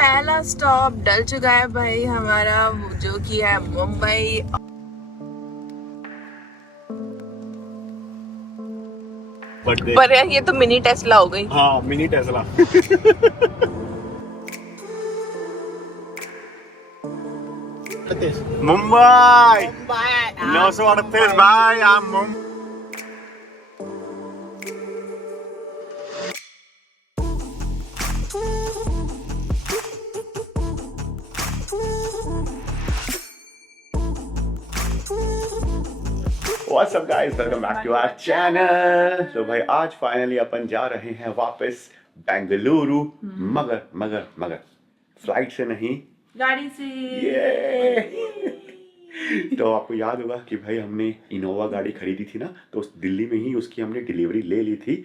पहला स्टॉप डल चुका है भाई हमारा, जो कि है मुंबई। पर यार ये तो मिनी टेस्ला हो गई। हाँ, मिनी टेस्ला। मुंबई 938 भाई, हम Mumbai. What's up guys, welcome back to our channel। तो भाई आज फाइनली अपन जा रहे हैं वापस बेंगलुरु, मगर फ्लाइट से नहीं, गाड़ी से। तो आपको याद होगा कि भाई हमने इनोवा गाड़ी खरीदी थी ना, तो उस दिल्ली में ही उसकी हमने डिलीवरी ले ली थी।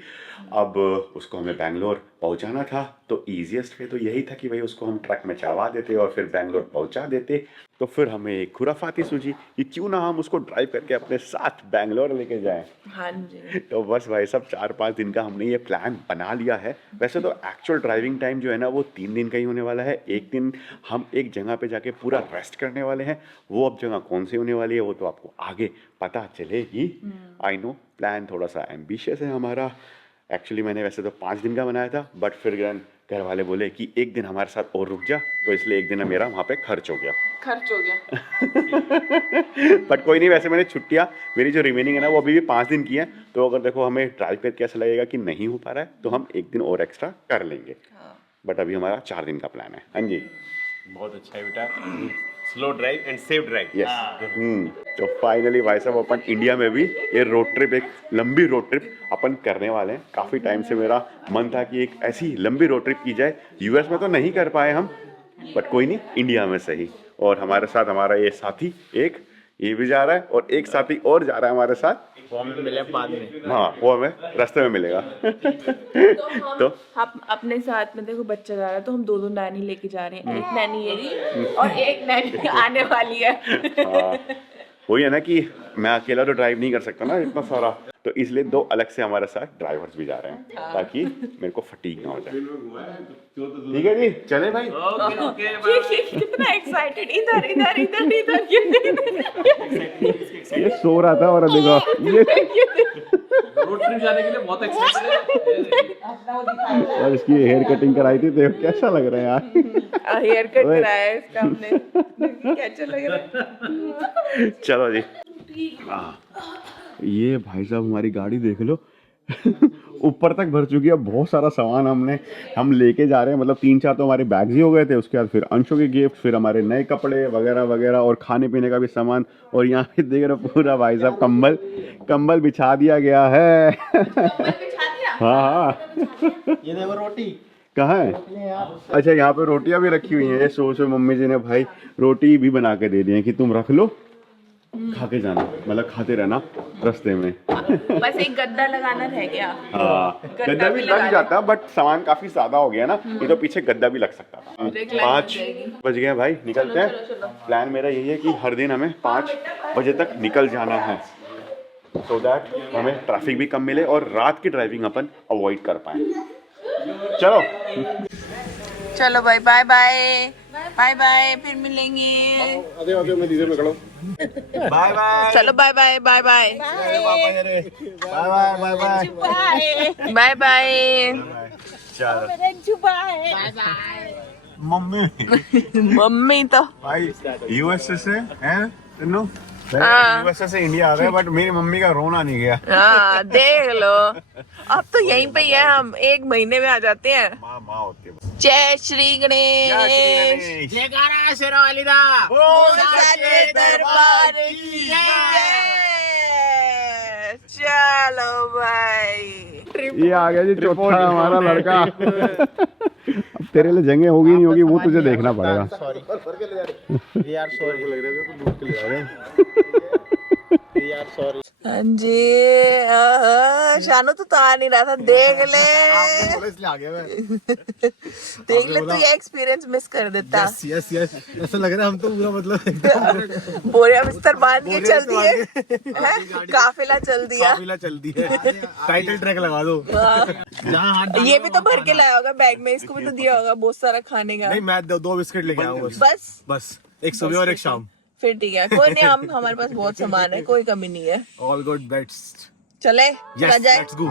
अब उसको हमें बैंगलोर पहुंचाना था, तो ईजीएस्ट वे तो यही था कि भाई उसको हम ट्रक में चढ़वा देते और फिर बैंगलोर पहुंचा देते। तो फिर हमें एक खुराफाती सूझी कि क्यों ना हम उसको ड्राइव करके अपने साथ बैंगलोर लेके जाएं। हाँ जी। तो बस भाई सब 4-5 दिन का हमने ये प्लान बना लिया है। वैसे तो एक्चुअल ड्राइविंग टाइम जो है ना वो 3 दिन का ही होने वाला है। एक दिन हम एक जगह पे जाके पूरा रेस्ट करने वाले हैं। वो अब जगह कौन सी होने वाली है वो तो आपको आगे पता चलेगी। आई नो प्लान थोड़ा सा एम्बिशियस है हमारा। एक्चुअली मैंने वैसे तो 5 दिन का बनाया था, बट फिर घर वाले बोले कि एक दिन हमारे साथ और रुक जा, तो इसलिए एक दिन मेरा वहाँ पे खर्च हो गया। बट कोई नहीं, वैसे मैंने छुट्टियाँ मेरी जो रिमेनिंग है ना वो अभी भी 5 दिन की है। तो अगर देखो हमें ड्राइव करके ऐसा लगेगा कि नहीं हो पा रहा है तो हम एक दिन और एक्स्ट्रा कर लेंगे। बट अभी हमारा 4 दिन का प्लान है। हाँ जी, बहुत अच्छा है बेटा। Slow drive and safe drive. Yes. तो फाइनली भाई साहब अपन इंडिया में भी ये रोड ट्रिप, एक लंबी रोड ट्रिप अपन करने वाले हैं। काफ़ी टाइम से मेरा मन था कि एक ऐसी लंबी रोड ट्रिप की जाए। यूएस में तो नहीं कर पाए हम, बट कोई नहीं, इंडिया में सही। और हमारे साथ हमारा ये साथी एक ये भी जा रहा है और एक साथी और जा रहा है हमारे साथ। वो हमें मिले बाद में। हाँ, वो हमें रास्ते में मिलेगा। तो हम अपने साथ में देखो बच्चा जा रहा है, तो हम 2 नैनी लेके जा रहे हैं। एक नैनी ये और एक नैनी आने वाली है। हाँ, वही है ना कि मैं अकेला तो ड्राइव नहीं कर सकता ना इतना सारा, तो इसलिए 2 अलग से हमारे साथ ड्राइवर्स भी जा रहे हैं ताकि मेरे को फटीग ना हो जाए। ठीक है जी, चले भाई। कितना एक्साइटेड, इधर इधर इधर इधर। ये सो रहा था और देखो ये रोड ट्रिप जाने के लिए बहुत एक्साइटेड है। और इसकी हेयर कटिंग कराई थी, देखो कैसा लग रहा है यार। हेयर कट कराया है इसका हमने, कैसा लग रहा है। चलो जी। ये भाई साहब हमारी गाड़ी देख लो, ऊपर तक भर चुकी है। बहुत सारा सामान हम लेके जा रहे हैं। मतलब 3-4 तो हमारे बैग्स ही हो गए थे, उसके बाद फिर अंशों के गिफ्ट, फिर हमारे नए कपड़े वगैरह वगैरह और खाने पीने का भी सामान। और यहाँ पे देख रहे हो पूरा भाई साहब कंबल बिछा दिया गया है। हाँ, ये देखो रोटी कहाँ है? अच्छा, यहाँ पे रोटियां भी रखी हुई हैं। सोचो मम्मी जी ने भाई रोटी भी बना के दे दी है कि तुम रख लो, खा के जाना, मतलब खाते रहना रास्ते में। बस एक गद्दा लगाना रह गया। हाँ, गद्दा भी लग जाता, बट सामान काफी ज्यादा हो गया ना, ये तो पीछे गद्दा भी लग सकता था। 5 बज गए भाई, निकलते हैं। प्लान मेरा यही है कि हर दिन हमें 5 बजे तक निकल जाना है, सो दैट हमें ट्रैफिक भी कम मिले और रात की ड्राइविंग अपन अवॉइड कर पाए। चलो भाई, बाय बाय बाय बाय, फिर मिलेंगे। आते मैं दीदी में खड़ा हूं। Bye bye. चलो bye bye bye bye bye bye bye bye. Mummy तो भाई यूएसए से हैं तेनू, हाँ। यूएसए से इंडिया आ गए, बट मेरी मम्मी का रोना नहीं गया। हाँ, देख लो, अब तो यहीं पे ही है, हम 1 महीने में आ जाते हैं। माँ होती है। जय श्री गणेश। जयकारा शेरावाली दा। सच्चे दरबार की जय। चलो भाई, ये आ गया जी चौथा हमारा लड़का। अब तेरे लिए जंगे होगी नहीं होगी वो तुझे देखना पड़ेगा। सॉरी यार, सॉरी लग रहा है। यार सॉरी। हाँ जी, शानू तो आ नहीं रहा था, देख ले इसलिए आ गया मैं। देख ले, तू ये एक्सपीरियंस मिस कर देता। यस यस, ऐसा लग रहा है हम तो पूरा मतलब बोरिया बिस्तर बांध के चल दिए, काफिला चल दिया। काफिला चल दी है। टाइटल ट्रैक लगा दो। जहाँ हाथ ये भी तो भर के लाया होगा बैग में, इसको भी तो दिया होगा बहुत सारा खाने का। नहीं, मैं 2 बिस्किट लेके आऊँ बस बस, एक सुबह और एक शाम। फिर ठीक है, कोई नहीं, हम हमारे पास बहुत सामान है, कोई कमी नहीं है। All good best. चले चला जाए। Let's go.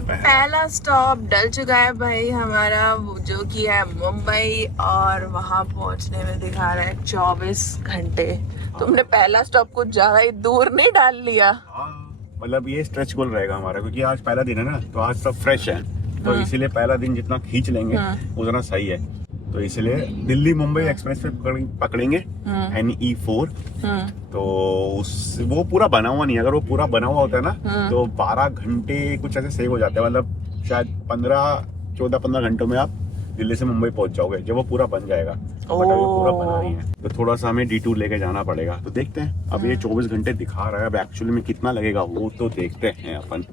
पहला स्टॉप डल चुका है भाई हमारा, जो कि है मुंबई, और वहां पहुंचने में दिखा रहा है 24 घंटे। तुमने पहला स्टॉप कुछ ज्यादा ही दूर नहीं डाल लिया। मतलब ये स्ट्रेच गोल रहेगा हमारा, क्योंकि आज पहला दिन है ना, तो आज सब फ्रेश है, तो इसीलिए पहला दिन जितना खींच लेंगे उतना सही है। तो इसलिए दिल्ली मुंबई एक्सप्रेस पे पकड़ेंगे NE4। तो वो पूरा बना हुआ नहीं है, अगर वो पूरा बना हुआ होता है ना तो 12 घंटे कुछ ऐसे सेव हो जाते हैं, मतलब शायद 14-15 घंटों में आप दिल्ली से मुंबई पहुंच जाओगे, जब वो पूरा बन जाएगा। बट अभी वो पूरा बना नहीं है, तो थोड़ा सा हमें डिटूर लेके जाना पड़ेगा। तो देखते हैं, अब ये 24 घंटे दिखा रहा है, अब एक्चुअली में कितना लगेगा वो तो देखते हैं अपन।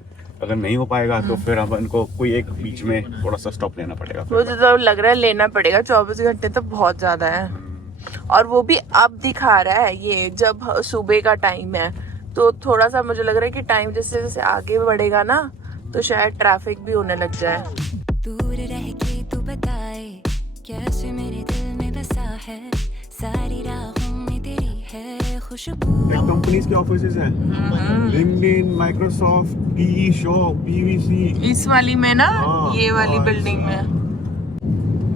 अगर नहीं हो पाएगा तो फिर अपन को कोई एक बीच में थोड़ा सा स्टॉप लेना पड़ेगा। मुझे तो लग रहा है लेना पड़ेगा, 24 घंटे तो बहुत ज्यादा है। और वो भी अब दिखा रहा है ये जब सुबह का टाइम है, तो थोड़ा सा मुझे लग रहा है कि टाइम जैसे जैसे आगे बढ़ेगा ना, तो शायद ट्रैफिक भी होने लग जाए। दूर रह के तू बताए कैसे मेरे दिल में बसा है, सारी राहों में तेरी है खुशबू। कंपनीज के ऑफिसेज हैं, LinkedIn, Microsoft, tea shop, PVC। इस वाली में ना, ये वाली हाँ, बिल्डिंग में।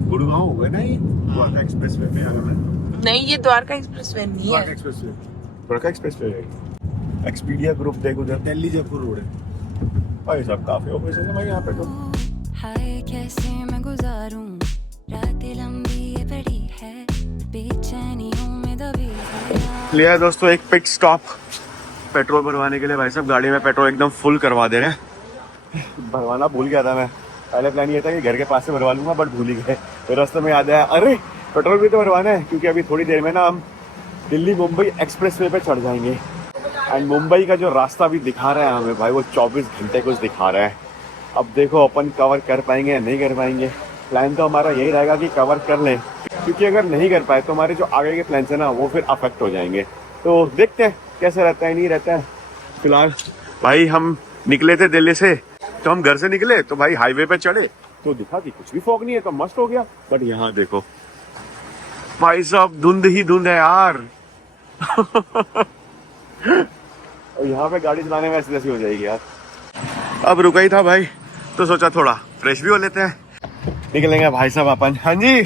गुड़गांव हो गया ना ये, द्वारका एक्सप्रेस वे में आया मैं। नहीं, ये द्वारका एक्सप्रेस वे नहीं है। द्वारका एक्सप्रेस वे है। एक्सपीडिया ग्रुप देख उधर, दिल्ली जयपुर रोड है भाई साहब, काफी ऑफिस है भाई यहाँ पे। तो हाय कैसे मैं गुजारूं रातें लंबी ये बड़ी है, बेचैनियों में दबी है। लिया दोस्तों एक पिट स्टॉप पेट्रोल भरवाने के लिए। भाई साहब गाड़ी में पेट्रोल एकदम फुल करवा दे रहे हैं। भरवाना भूल गया था मैं, पहले प्लान ये था कि घर के पास से भरवा लूंगा, बट भूल ही गए। फिर रास्ते में याद आया, अरे पेट्रोल भी तो भरवाना है, क्योंकि अभी थोड़ी देर में ना हम दिल्ली मुंबई एक्सप्रेस वे पे चढ़ जाएंगे। एंड मुंबई का जो रास्ता भी दिखा रहा है हमें भाई, वो 24 घंटे कुछ दिखा रहा है। अब देखो अपन कवर कर पाएंगे या नहीं कर पाएंगे। प्लान तो हमारा यही रहेगा कि कवर कर लें, क्योंकि अगर नहीं कर पाए तो हमारे जो आगे के प्लान है ना वो फिर अफेक्ट हो जाएंगे। तो देखते हैं कैसे रहता है, नहीं रहता है। फिलहाल भाई हम निकले थे दिल्ली से, तो हम घर से निकले तो भाई हाईवे पे चढ़े तो दिखा कि कुछ भी फॉग नहीं है, तो मस्त हो गया। बट यहाँ देखो भाई साहब, धुंध ही धुंध है यार। और यहाँ पे गाड़ी चलाने में ऐसी तैसी हो जाएगी यार। अब रुका ही था भाई, तो सोचा थोड़ा फ्रेश भी हो लेते हैं, निकलेंगे भाई साहब अपन। हाँ जी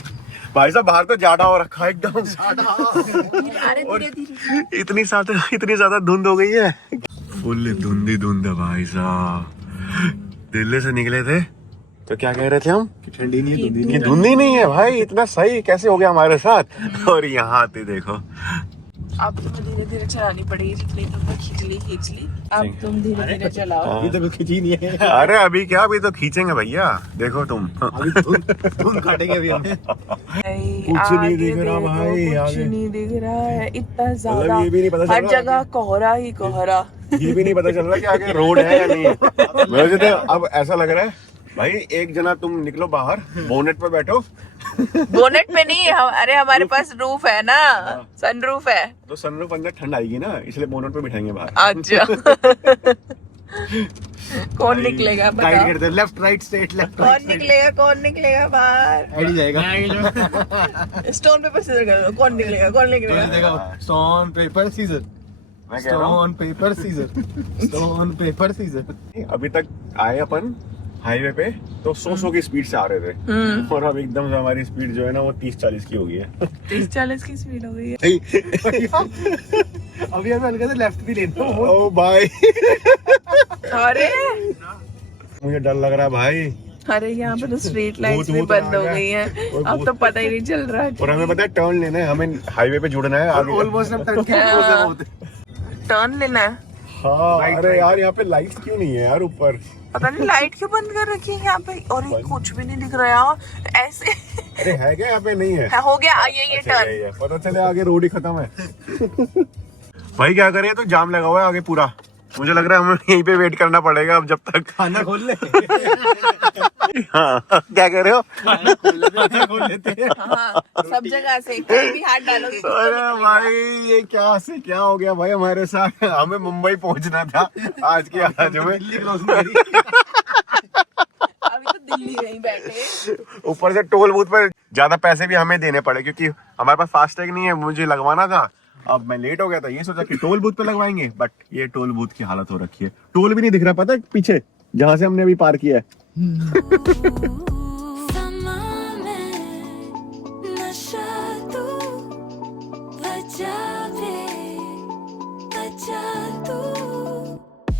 भाई साहब, बाहर तो जाड़ा हो रखा है एकदम, और इतनी ज्यादा धुंध हो गई है, फुल धुंधी धुंध है भाई साहब। दिल्ली से निकले थे तो क्या कह रहे थे हम, ठंडी नहीं है, धुंधी ये धुंधी नहीं है भाई, इतना सही कैसे हो गया हमारे साथ। और यहाँ आते देखो, अब तुम्हें धीरे धीरे चलानी पड़ेगी, जितनी तुमने खींच ली अब तुम धीरे धीरे चलाओ। ये तो खिंची नहीं है। अरे अभी क्या, अभी तो खींचेंगे भैया, देखो तुम। अभी धुंध काटेंगे अभी हम। कुछ नहीं दिख रहा भाई, कुछ आगे नहीं दिख रहा है, इतना मतलब ज्यादा ये भी नहीं पता चल हर रहा जगह कोहरा ही कोहरा। ये भी नहीं पता चल रहा कि आगे रोड है या नहीं। मुझे तो अब ऐसा लग रहा है भाई, एक जना तुम निकलो बाहर, बोनेट पे बैठो। बोनेट पे नहीं, अरे हमारे पास रूफ है ना, सनरूफ है, तो सनरूफ अंदर ठंड आएगी ना, इसलिए बोनेट पे बिठाएंगे बाहर। अच्छा। कौन निकलेगा गाइड बताओ, करते हैं, लेफ्ट राइट स्ट्रेट, लेफ्ट कौन निकलेगा बाहर। ऐड ही जाएगा। स्टोन पेपर सीजर कर दो, कौन निकलेगा। स्टोन पेपर सीजर, मैं कह रहा हूँ stone paper scissor, stone paper scissor. अभी तक आए अपन हाईवे पे तो 100 की स्पीड से आ रहे थे, और अब एकदम से हमारी स्पीड जो है ना वो 30-40 की हो गई है। 30-40 की स्पीड हो गई है। अभी हमें हल्का सा लेफ्ट भी लेना। ओ भाई, अरे मुझे डर लग रहा है भाई। अरे यहाँ पे तो स्ट्रीट लाइट्स भी बंद हो गई हैं, अब तो पता ही नहीं चल रहा और हमें पता है टर्न लेना है, हमें हाईवे पे जुड़ना है आगे। ऑलमोस्ट हम टर्न लेना है। हाँ, अरे यार यहाँ पे लाइट्स क्यों नहीं है यार ऊपर? पता नहीं लाइट क्यों बंद कर रखी है यहाँ पे, और ये कुछ भी नहीं दिख रहा यार, ऐसे अरे है क्या यहाँ पे? नहीं है। हाँ, हो गया ये अच्छा, टर्न। यही है। पता चले आगे रोड ही खत्म है। भाई क्या करें, तो जाम लगा हुआ है आगे पूरा। मुझे लग रहा है हमें यहीं पे वेट करना पड़ेगा अब जब तक खाना खोल ले। हाँ क्या कह रहे हो? खाना खोल लेते हैं। हाँ, सब जगह से कहीं भी हाथ डालोगे कुछ तो अरे निकलेगा। भाई ये क्या से क्या हो गया भाई हमारे साथ। हमें मुंबई पहुंचना था आज की आज में। दिल्ली क्रॉसिंग करी। अभी तो दिल्ली नहीं बैठे। ऊपर से टोल बूथ पर ज्यादा पैसे भी हमें देने पड़े क्योंकि हमारे पास फास्टैग नहीं है, मुझे लगवाना था। अब मैं लेट हो गया था, ये सोचा कि टोल बूथ पे लगवाएंगे, बट ये टोल बूथ की हालत हो रखी है। टोल भी नहीं दिख रहा, पता है पीछे जहां से हमने अभी पार किया है। समा में नशा तू बचा तू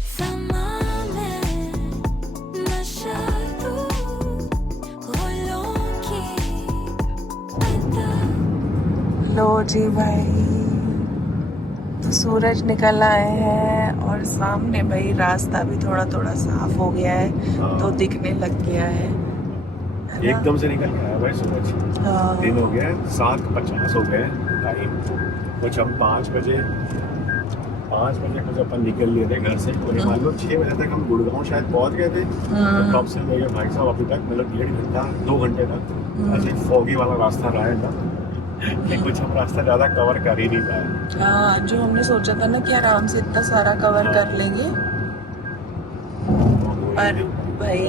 समा में नशा तू गुलों की अदा। लो जी भाई, तो सूरज निकल आए हैं और सामने भाई रास्ता भी थोड़ा थोड़ा साफ हो गया है, तो दिखने लग गया है ना? एकदम से निकल गया है भाई सूरज। हाँ। दिन हो गया है 7:50 हो गए टाइम। कुछ हम 5 बजे कुछ अपन निकल लिए थे घर से, और मान लो 6 बजे तक हम गुड़गांव शायद पहुंच गए थे। तो तब से मेरे भाई साहब अभी तक मतलब 1.5 घंटा 2 घंटे तक ऐसे फॉगी वाला रास्ता रहा है ना कि कुछ हम रास्ता ज्यादा कवर कर ही नहीं पाए। हाँ, जो हमने सोचा था ना कि आराम से इतना सारा कवर कर लेंगे, पर भाई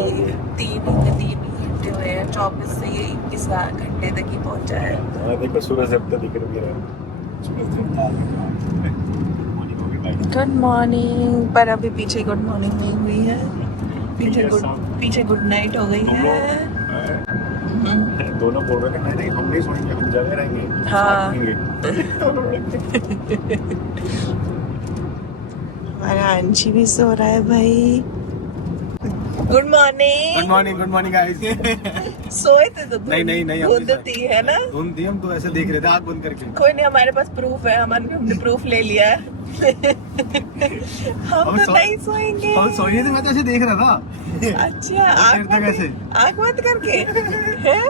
3 घंटे हुए हैं। 24 से ये 21 घंटे तक ही पहुंचा है। देखो सूरज अब तक दिख रही है। गुड मॉर्निंग, पर अभी पीछे गुड मॉर्निंग नहीं हुई है, पीछे गुड नाइट हो गई है। दोनों बोल रहे थे नहीं हम नहीं सोएंगे, हम जगह रहेंगे। हाँ। साथ हमारा अंशी भी सो रहा है भाई। Good morning. Good morning guys. सोए थे तो नहीं, हम धुंध नहीं थी है ना? धुंध थी, हम तो ऐसे देख रहे थे आँख बंद करके। कोई नहीं, हमारे पास प्रूफ है, हमने प्रूफ ले लिया है। हम तो नहीं सोएंगे। और सोए थे, मैं तो ऐसे देख रहा था। अच्छा, आँख बंद करके हैं?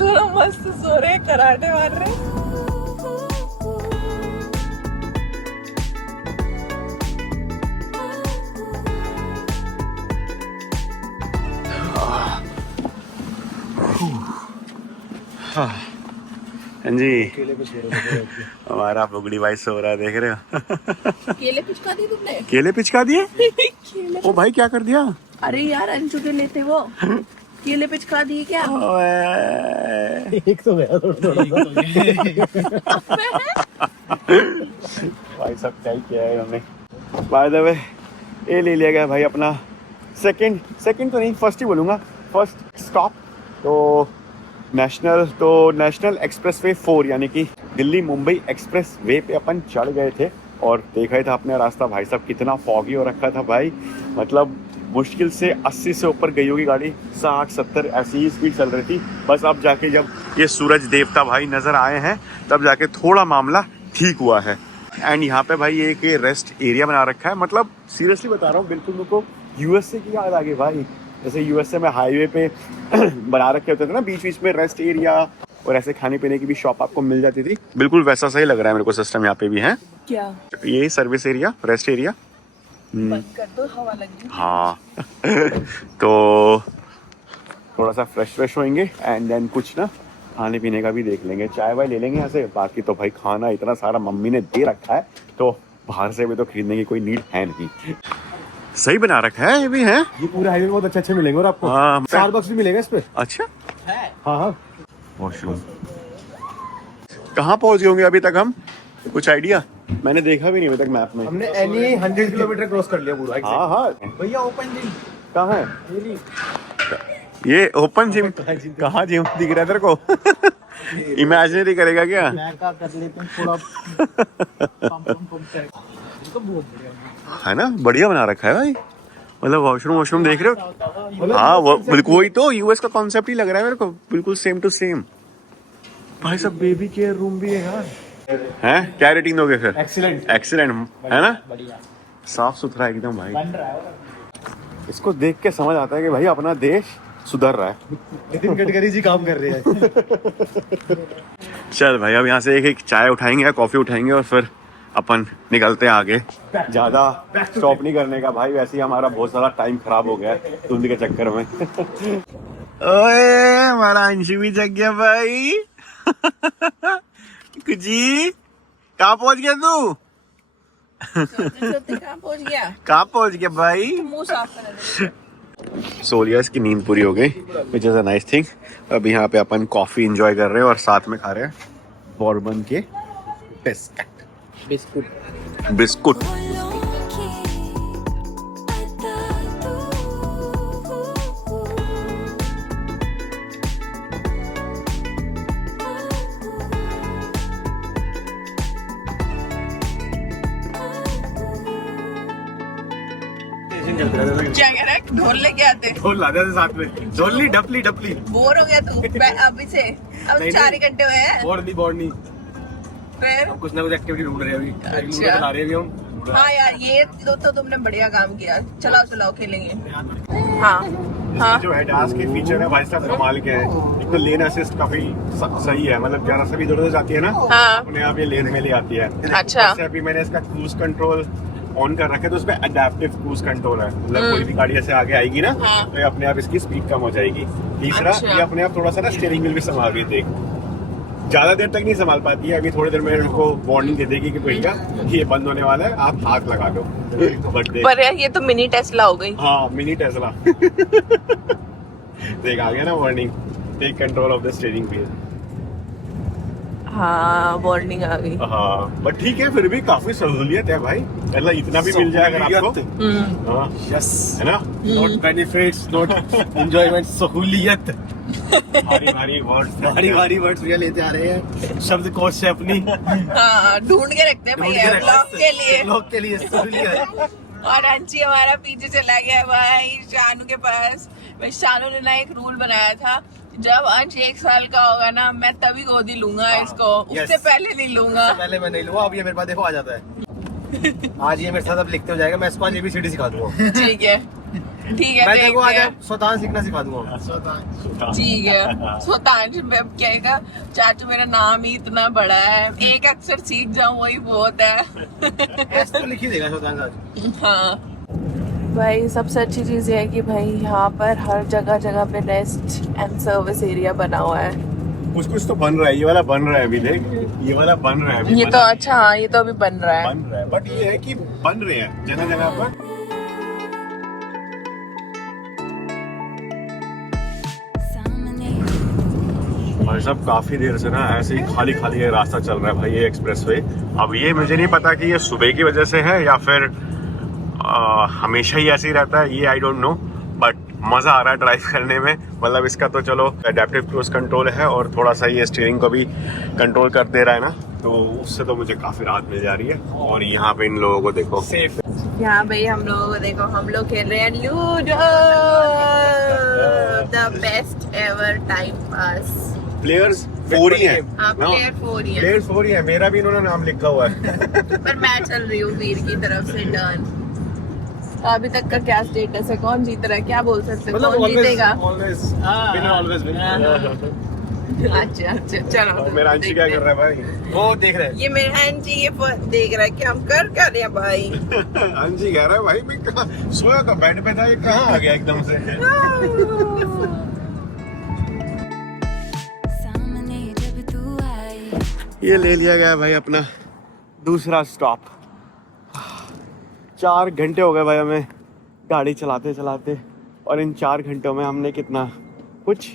थोड़ा मस्त सो रहे, कराटे मार रहे। हाँ जी, हमारा बुगड़ी भाई सो रहा है, देख रहे हो? केले पिचका दिए तुमने? केले पिचका दिए? केले। ओ भाई क्या कर दिया? अरे यार, अंशु के लेते वो केले पिचका दिए क्या? एक तो गया थोड़ा। भाई सब क्या ही किया है हमने। बाय द वे ये ले लिया गया भाई अपना सेकंड तो नहीं, फर्स्ट ही बोलूँगा, फर्स्ट स्टॉप। तो नेशनल एक्सप्रेसवे 4 यानी कि दिल्ली मुंबई एक्सप्रेस वे पे अपन चढ़ गए थे, और देखा ही था अपने रास्ता भाई साहब कितना फॉगी हो रखा था भाई। मतलब मुश्किल से 80 से ऊपर गई होगी गाड़ी, 60-70 ऐसी ही स्पीड चल रही थी। बस अब जाके जब ये सूरज देवता भाई नज़र आए हैं तब जाके थोड़ा मामला ठीक हुआ है। एंड यहाँ पे भाई एक रेस्ट एरिया बना रखा है, मतलब सीरियसली बता रहा हूँ, बिल्कुल मेरे को यूएसए की याद आ गई भाई। जैसे यूएसए में हाईवे पे बना रखे होते थे ना बीच में रेस्ट एरिया, और ऐसे खाने पीने की भी शॉप आपको मिल जाती थी, बिल्कुल वैसा सही लग रहा है मेरे को सिस्टम यहाँ पे भी है। क्या? ये सर्विस एरिया, रेस्ट एरिया। बंद कर दो, हवा लगी। हाँ तो थोड़ा सा फ्रेश होएंगे एंड देन कुछ ना खाने पीने का भी देख लेंगे, चाय वाय ले लेंगे यहाँ से। बाकी तो भाई खाना इतना सारा मम्मी ने दे रखा है, तो बाहर से भी तो खरीदने की कोई नीड है नहीं। सही बना रखा है ये भी है। ये पूरे हाईवे बहुत अच्छे मिलेंगे और आपको हाँ। स्टारबक्स भी मिलेगा इस पे। अच्छा, हाँ। वॉशरूम कहाँ पहुँच गए होंगे अभी तक हम? कुछ आइडिया? मैंने देखा भी नहीं अभी तक मैप में। हमने एनी 100 किलोमीटर क्रॉस कर लिया पूरा। हाँ भैया ओपन जिम कहाँ है? ये ओपन जिम कहाँ जिम दिख रहा है तेरे को? इमेजिनरी करेगा क्या? मैं क्या कर लेते हैं थोड़ा है ना, बढ़िया बना रखा है भाई। मतलब वॉशरूम देख रहे हो? हाँ वो बिल्कुल वही तो यूएस का कॉन्सेप्ट ही लग रहा है मेरे को, बिल्कुल सेम टू सेम। भाई सब बेबी केयर रूम भी है यार। हैं क्या रेटिंग दोगे फिर? एक्सीलेंट है ना, साफ सुथरा एकदम भाई। इसको देख के समझ आता है कि भाई अपना देश सुधर रहा है। नितिन गडकरी जी काम कर रहे हैं। चल भाई अब यहाँ से एक चाय उठाएंगे या कॉफी उठाएंगे और फिर अपन निकलते हैं आगे। ज्यादा स्टॉप नहीं करने का भाई, वैसे ही हमारा बहुत सारा टाइम खराब हो गया है धुंध के चक्कर में। ओए हमारा अंशु भी जग गया भाई। जी कहाँ पहुंच गया तू? कहाँ पहुंच गया? कहाँ पहुंच गया भाई? मुंह साफ कर। सोलियास की नींद पूरी हो गई, which is a nice thing. अब यहाँ पे अपन कॉफी एंजॉय कर रहे हैं और साथ में खा रहे हैं बॉर्बन के बिस्कुट। बोलों की बता दूँ। क्या कह रहा है? ढोल लेके आते। ढोल ला देते साथ में, ढोलनी डपली डपली। बोर हो गया तू अभी से? अब नहीं, 4 ही घंटे हुए हैं। बोर्ड नहीं फिर हम कुछ ना कुछ एक्टिविटी ढूंढ रहे हैं अभी। अच्छा। लूडो चला रहे हैं अभी हम। हाँ यार, ये तो तुमने बढ़िया काम किया। चलाओ खेलेंगे। हाँ हाँ जो एडास के फीचर है भाई साहब कमाल के हैं। एक तो लेन असिस्ट काफी सही है, मतलब जरा सा भी इधर उधर जाती है ना, हाँ। अपने आप ये लेन में ले आती है। अच्छा। जैसे अभी मैंने इसका क्रूज कंट्रोल ऑन कर रखा है तो उसमें अडेप्टिव क्रूज कंट्रोल है, मतलब कोई भी गाड़ी ऐसे आगे आएगी ना हाँ। तो ये अपने आप इसकी स्पीड कम हो जाएगी। तीसरा अच्छा। ये अपने आप थोड़ा सा ना स्टीयरिंग व्हील भी संभाल रही थी, ज्यादा देर तक नहीं संभाल पाती है। अभी थोड़ी देर में उनको वार्निंग दे देगी कि भैया ये बंद होने वाला है, आप हाथ लगा दो। पर यार ये तो मिनी टेस्ला हो गई। हाँ मिनी टेस्ला। देख आ गया ना warning, take control of the steering wheel. हाँ वार्निंग आ गई। हाँ बट ठीक है, फिर भी काफी सहूलियत है भाई, मतलब इतना भी मिल जाएगा आपको। हाँ यस है ना, नॉट बेनिफिट्स नॉट एंजॉयमेंट, सहूलियत। भारी भारी वर्ड्स भैया लेते आ रहे हैं, शब्द कोश से अपनी हाँ ढूंढ के रखते हैं भैया ब्लॉग के लिए। सहूलियत। और अंशी हमारा पीछे चला गया भाई शानू के पास। भाई शानू ने ना एक रूल बनाया था, जब अंश 1 साल का होगा ना मैं तभी गोदी लूंगा इसको, उससे पहले नहीं लूंगा। पहले मैं नहीं लूंगा, अब ये मेरे पास देखो आ जाता है। आज ये मेरे साथ अब लिखते हो जाएगा, मैं इसको आज ABCD सिखा दूंगा। ठीक है मैं देखो आज देखते हैं। स्वतः सीखना सिखा दूंगा। ठीक है स्वतांश कहेगा चाचू मेरा नाम ही इतना बड़ा है, एक अक्षर सीख जाऊं वही बहुत है। ऐसे तो लिख ही देगा स्वतः आज। हाँ भाई सबसे अच्छी चीज ये है कि भाई यहाँ पर हर जगह पे रेस्ट एंड सर्विस एरिया बना हुआ है। कुछ तो बन रहा है, ये वाला बन रहा है अभी, देख ये वाला बन रहा है अभी। ये तो अच्छा, हाँ ये तो अभी बन रहा है। बट ये है कि बन रहे हैं जगह पर। सामने भाई साहब काफी देर से ना ऐसे ही खाली ये रास्ता चल रहा है भाई, ये एक्सप्रेसवे। अब ये मुझे नहीं पता कि ये सुबह की वजह से है या फिर हमेशा ही ऐसे ही रहता है, ये आई डोंट नो, बट मजा आ रहा है ड्राइव करने में। मतलब इसका तो चलो एडेप्टिव क्रूज कंट्रोल है और थोड़ा सा ये स्टीयरिंग को भी कंट्रोल कर दे रहा है ना, तो उससे तो मुझे काफी राहत मिल जा रही है। और यहाँ पे इन लोगों को देखो सेफ। यहाँ भाई हम लोगों को देखो, हम लोग खेल रहे हैं ludo, the best ever time pass. Players 4 ही हैं। हाँ प्लेयर 4 ही है, प्लेयर्स 4 ही है, मेरा भी इन्होंने नाम लिखा हुआ है। पर मैं चल रही हूँ वीर की तरफ से टर्न। अभी तक का क्या स्टेटस है, कौन जीत रहा है, क्या बोल सकते हैं, कौन जीतेगा? ऑलवेज अच्छा चलो। और मेरा अंशी क्या कर रहा है भाई? वो देख रहे हैं। ये मेरा अंशी ये देख रहा है कि हम कर रहे हैं भाई। अंशी कह रहा है भाई मैं कहाँ सोया का बेड पे था, ये कहाँ आ गया एकदम से। सामने जब तू आए ये ले लिया गया भाई अपना दूसरा स्टॉप। 4 घंटे हो गए भाई हमें गाड़ी चलाते चलाते, और इन 4 घंटों में हमने कितना कुछ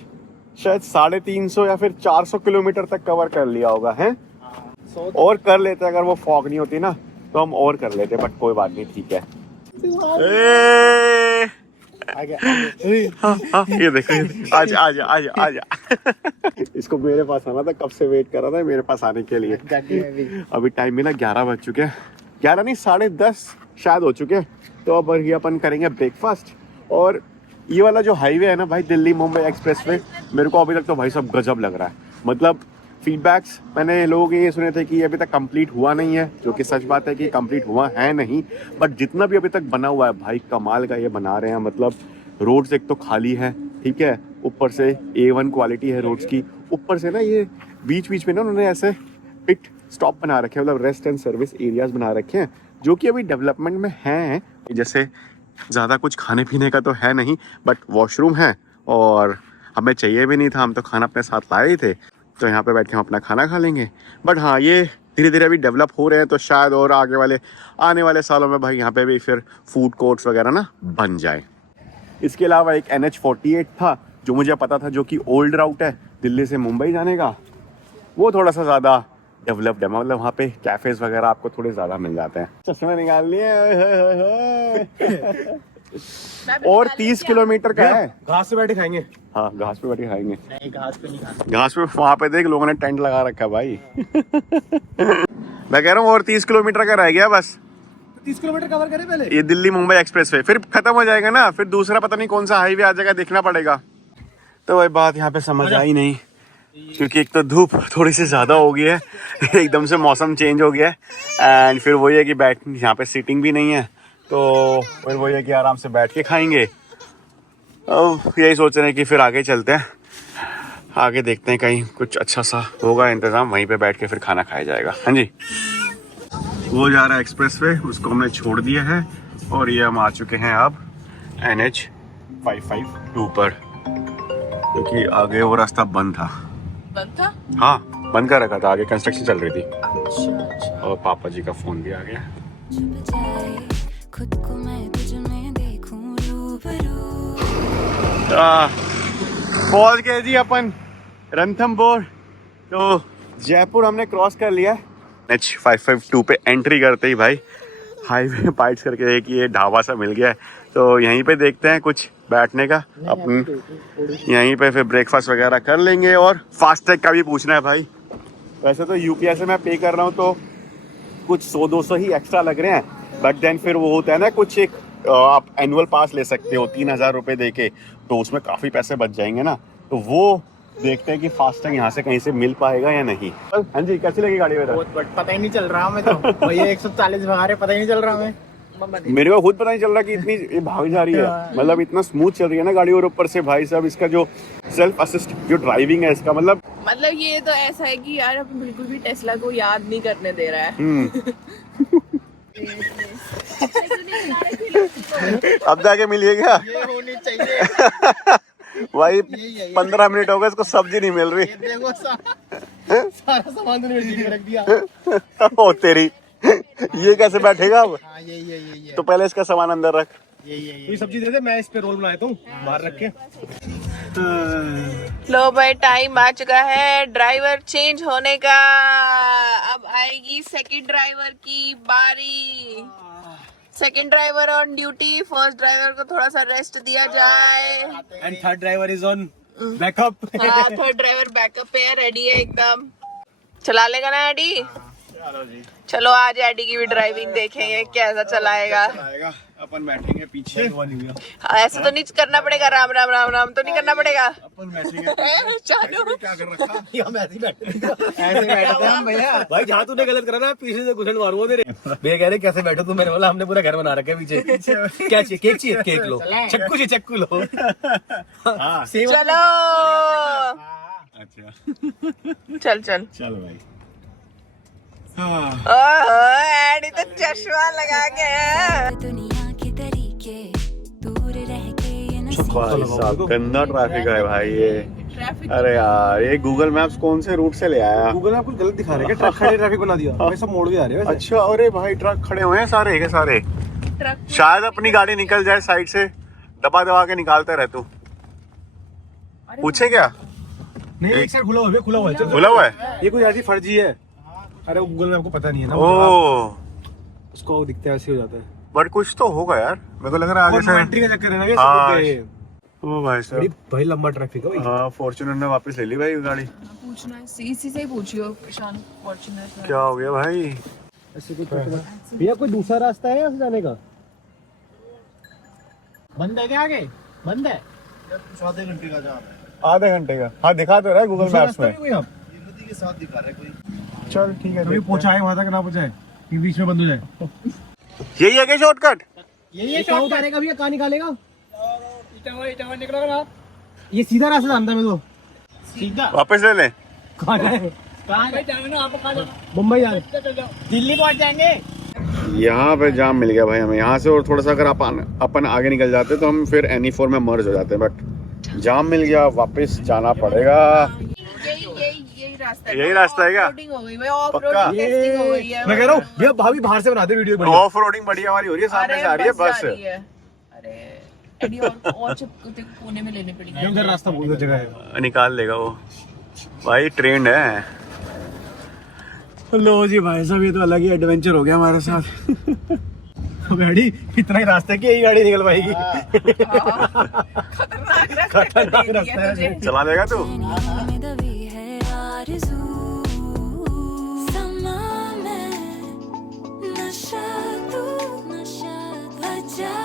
शायद 350 या फिर 400 किलोमीटर तक कवर कर लिया होगा है। और कर लेते अगर वो फॉग नहीं होती ना तो हम और कर लेते, बट कोई बात नहीं, ठीक है। ये देखो आजा। इसको मेरे पास आना था, कब से वेट कर रहा था मेरे पास आने के लिए। अभी टाइम में ना 11 बज चुके हैं, 11 नहीं 10:30 शायद हो चुके हैं। तो अब ये अपन करेंगे ब्रेकफास्ट। और ये वाला जो हाईवे है ना भाई, दिल्ली मुंबई एक्सप्रेसवे, मेरे को अभी तक तो भाई सब गजब लग रहा है। मतलब फीडबैक्स मैंने लोगों के ये सुने थे कि ये अभी तक कंप्लीट हुआ नहीं है, जो कि सच बात है कि कंप्लीट हुआ है नहीं, बट जितना भी अभी तक बना हुआ है भाई कमाल का ये बना रहे हैं। मतलब रोड्स एक तो खाली है, ठीक है, ऊपर से A1 क्वालिटी है रोड्स की, ऊपर से ना ये बीच बीच में ना उन्होंने ऐसे पिट स्टॉप बना रखे हैं, मतलब रेस्ट एंड सर्विस एरियाज बना रखे हैं जो कि अभी डेवलपमेंट में हैं। जैसे ज़्यादा कुछ खाने पीने का तो है नहीं, बट वॉशरूम है और हमें चाहिए भी नहीं था, हम तो खाना अपने साथ लाए ही थे, तो यहाँ पे बैठ के हम अपना खाना खा लेंगे। बट हाँ, ये धीरे धीरे अभी डेवलप हो रहे हैं, तो शायद और आने वाले सालों में भाई यहाँ पे भी फिर फूड कोर्ट्स वगैरह ना बन जाए। इसके अलावा एक NH48 था जो मुझे पता था, जो कि ओल्ड राउट है दिल्ली से मुंबई जाने का, वो थोड़ा सा ज़्यादा डेवलप्ड है, मतलब वहाँ पे कैफेज वगैरह आपको थोड़े ज़्यादा मिल जाते हैं। चश्मे निकाल लिए और 30 किलोमीटर का है। घास पे बैठे खाएंगे। हाँ, घास पे बैठे खाएंगे। नहीं, घास पे नहीं खाना। घास पे वहाँ पे देख लोगों ने टेंट लगा रखा है भाई। मैं कह रहा हूँ और 30 किलोमीटर का रह गया बस। 30 किलोमीटर कवर करे पहले। ये दिल्ली मुंबई एक्सप्रेस वे फिर खत्म हो जाएगा ना, फिर दूसरा पता नहीं कौन सा हाईवे आ जाएगा, देखना पड़ेगा। तो वही बात यहाँ पे समझ आई नहीं, क्योंकि एक तो धूप थोड़ी सी ज़्यादा हो गई है, एकदम से मौसम चेंज हो गया है, एंड फिर वही है कि यहाँ पे सीटिंग भी नहीं है, तो फिर वही है कि आराम से बैठ के खाएंगे। अब यही सोच रहे हैं कि फिर आगे चलते हैं, आगे देखते हैं कहीं कुछ अच्छा सा होगा इंतज़ाम, वहीं पे बैठ के फिर खाना खाया जाएगा। हाँ जी, वो जा रहा है एक्सप्रेस वे, उसको हमने छोड़ दिया है और ये हम आ चुके हैं अब NH552 पर, क्योंकि आगे वो रास्ता बंद था। बंद था? हाँ, बंद कर रखा था, आगे कंस्ट्रक्शन चल रही थी। अच्छा। और पापा जी का फोन भी आ गया। छुप जाए खुद को मैं तुझ में देखूं रूबरू। पहुंच गए जी अपन रणथंभौर। तो जयपुर हमने क्रॉस कर लिया। NH552 पे एंट्री करते ही भाई हाईवे पाइट्स करके एक ये ढाबा सा मिल गया है, तो यहीं पे देखते हैं कुछ बैठने का, अपन यहीं पे फिर ब्रेकफास्ट वगैरह कर लेंगे। और फास्टैग का भी पूछना है भाई। वैसे तो UPI से मैं पे कर रहा हूँ तो कुछ 100-200 ही एक्स्ट्रा लग रहे हैं, बट देन फिर वो होता है ना, कुछ एक आप एनुअल पास ले सकते हो 3000 रुपये दे के, तो उसमें काफ़ी पैसे बच जाएंगे ना, तो वो देखते हैं कि फास्टैग यहाँ से कहीं से मिल पाएगा या नहीं। हाँ जी, कैसी लगी गाड़ी में? पता ही नहीं चल रहा हमें तो भैया 140 भगा रहे, पता ही नहीं चल रहा हमें। मेरे को खुद पता नहीं चल रहा कि इतनी ये भाग जा रही है, मतलब इतना स्मूथ चल रही है ना गाड़ी। और ऊपर से भाई साहब इसका जो सेल्फ असिस्ट जो ड्राइविंग है इसका, मतलब ये तो ऐसा है कि यार अब बिल्कुल भी टेस्ला को याद नहीं करने दे रहा है। अब जाके मिलिएगा ये होनी चाहिए भाई। 15 मिनट हो गए, इसको सब्जी नहीं मिल रही। देखो सारा सामान तूने जीप में रख दिया। ओ तेरी, ये कैसे बैठेगा अब? हाँ, ये तो पहले इसका सामान अंदर रख। ये सब्जी दे दे, मैं इस पे रोल बनाता हूँ बाहर रख के। लो भाई, टाइम आ चुका है ड्राइवर चेंज होने का। अब आएगी सेकंड ड्राइवर की बारी। Second driver on duty, first driver को थोड़ा सा रेस्ट दिया जाए। And third driver is on backup. हाँ, थर्ड ड्राइवर बैकअप पे है, रेडी है एकदम। चला लेगा ना एडी? चलो आज एडी की भी ड्राइविंग देखेंगे कैसा चलाएगा। अपन बैठेंगे पीछे। हाँ, ऐसा तो नहीं करना पड़ेगा, राम राम राम राम तो नहीं करना पड़ेगा। अपन बैठेंगे। चलो क्या कर रखा? हम ऐसे बैठते हैं हम भैया। भाई जहाँ तूने गलत करा ना, पीछे से घुसन मारूंगा तेरे। भैया कह रहे कैसे बैठो तुम, मैंने बोला हमने पूरा घर बना रखा है पीछे। क्या चाहिए? केक चाहिए? केक लो। चक्कू चाहिए? चक्कू लो। चलो अच्छा, चल चलो भाई। ओहो, एडी तो चश्मा लगा के है। दुनिया के तरीके दूर रह के ये भाई साहब गंदा ट्रैफिक है भाई ये। ट्रैफिक अरे यार, ये गूगल मैप्स कौन से रूट से ले आया? गूगल मैप कुछ गलत दिखा रहे हैं, ट्रक खड़े ट्रैफिक बना दिया। भाई सब मोड़ भी आ रहे हैं। अच्छा, अरे भाई ट्रक खड़े हुए हैं सारे के सारे। ट्रक शायद अपनी गाड़ी निकल जाए साइड से, दबा दबा के निकालते रह तू। पूछे क्या? नहीं, एक साइड खुला हुआ है, खुला हुआ है। खुला हुआ है? ये कुछ ऐसी फर्जी है। अरे वो गूगल मैप को पता नहीं है ना, ओ, उसको दिखता है ऐसे हो जाता है। बट कुछ तो होगा यार, मेरे को लग रहा है आगे से। एंट्री का चक्कर है ना ये। हाँ। सब ओ भाई साहब, भाई लंबा ट्रैफिक है भाई। हाँ, फॉर्च्यूनर ने वापस ले ली भाई गाड़ी। पूछना है, इसी से ही पूछियो प्रशांत फॉर्च्यूनर। क्या हो गया भाई? ऐसे कुछ भैया, कोई दूसरा रास्ता है यहाँ से जाने का? बंद है क्या आगे? बंद है। आधे घंटे का जाम है। आधे घंटे का? हाँ, दिखा तो रहा है गूगल मैप्स में। के साथ दिखा रहा है कोई। चल ठीक है, कभी पहुंचाए वहां तक ना पहुंचाए, कि बीच में बंद हो जाए। यही है क्या शॉर्टकट? ये कहाँ उतारेगा भैया, कहाँ निकालेगा? ये सीधा रास्ता था अंदर में तो सीधा वापस ले ले। कहाँ जाए मुंबई जाए दिल्ली पहुंच जाएंगे। यहाँ पे जाम मिल गया भाई हमें यहाँ से, और थोड़ा सा अगर अपन आगे निकल जाते तो हम फिर NE4 में मर्ज हो जाते, बट जाम मिल गया, वापस जाना पड़ेगा। यही रास्ता है क्या? पक्का? मैं कह रहा हूँ भैया भाभी बाहर से बनाते वीडियो बढ़िया। ऑफ रोडिंग बढ़िया हमारी हो रही है, सामने से आ रही है बस। पुणे में लेने पड़ेगी। ये उधर रास्ता बहुत जगह है, निकाल लेगा वो भाई, ट्रेंड है। लो जी भाई साहब ये तो अलग ही एडवेंचर हो गया हमारे साथ। गाड़ी इतना ही रास्ता है कि यही गाड़ी निकल पाएगी। खतरनाक रास्ता है। चला देगा तू? में दबी है आरज़ू, समा में नशा तू, नशा बजा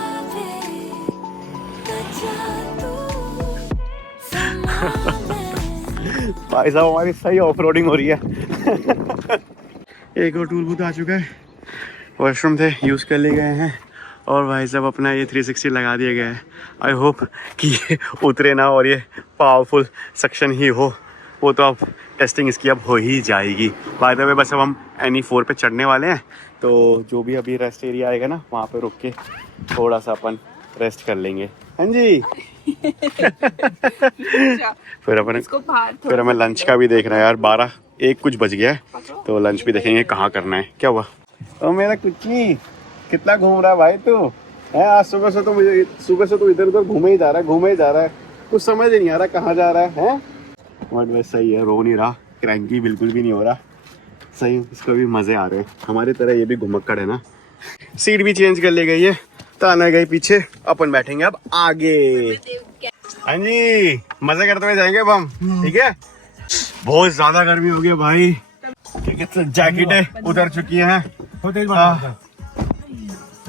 तू, समा में। भाई साहब हमारी सही ऑफ रोडिंग हो रही है। एक और टूल बूथ आ चुका है, वॉशरूम थे यूज़ कर लिए गए हैं, और भाई साहब अपना ये 360 लगा दिया गया है। आई होप कि ये उतरे ना और ये पावरफुल सक्शन ही हो, वो तो अब टेस्टिंग इसकी अब हो ही जाएगी। बाय द वे बस अब हम NE4 पे चढ़ने वाले हैं, तो जो भी अभी रेस्ट एरिया आएगा ना वहाँ पे रुक के थोड़ा सा अपन रेस्ट कर लेंगे। हाँ जी। फिर हमें लंच का भी देखना है यार, 12-1 कुछ बज गया है, तो लंच भी देखेंगे कहाँ करना है। क्या हुआ? ओ मेरा कुच्ची, कितना घूम रहा है भाई तू है? आज सुबह से तो इधर उधर घूमे ही जा रहा है, कुछ समझ ही नहीं आ रहा कहाँ जा रहा है? बट वैसे सही है, रो नहीं रहा, क्रैंकी बिल्कुल भी नहीं हो रहा, सही इसको भी मजे आ रहे हैं। हमारी तरह ये भी घुमक्कड़ है ना। सीट भी चेंज कर ली गई है, ताना गई पीछे, अपन बैठेंगे अब आगे। हाँ जी, मजे करते हुए जाएंगे अब हम, ठीक है? बहुत ज्यादा गर्मी हो गई भाई, जैकेटें उतर चुकी हैं,